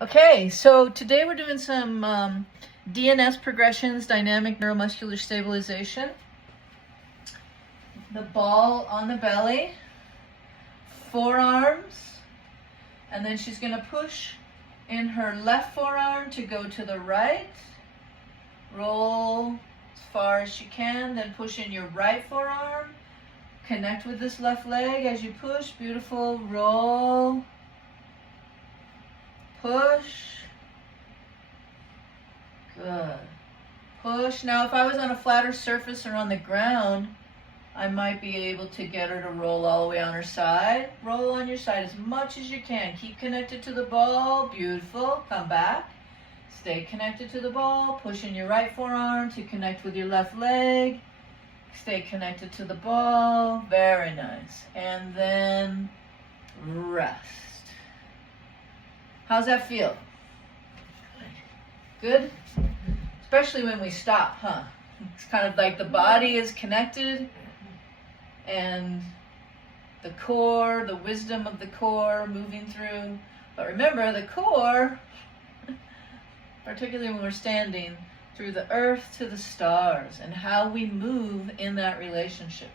Okay, so today we're doing some DNS progressions, dynamic neuromuscular stabilization. The ball on the belly, forearms, and then she's going to push in her left forearm to go to the right. Roll as far as you can, then push in your right forearm. Connect with this left leg as you push. Beautiful. Roll. Push. Good. Push. Now, if I was on a flatter surface or on the ground, I might be able to get her to roll all the way on her side. Roll on your side as much as you can. Keep connected to the ball. Beautiful. Come back. Stay connected to the ball. Push in your right forearm to connect with your left leg. Stay connected to the ball. Very nice. And then rest. How's that feel? Good? Especially when we stop, huh? It's kind of like the body is connected and the core, the wisdom of the core moving through. But remember, the core, particularly when we're standing, through the earth to the stars, and how we move in that relationship.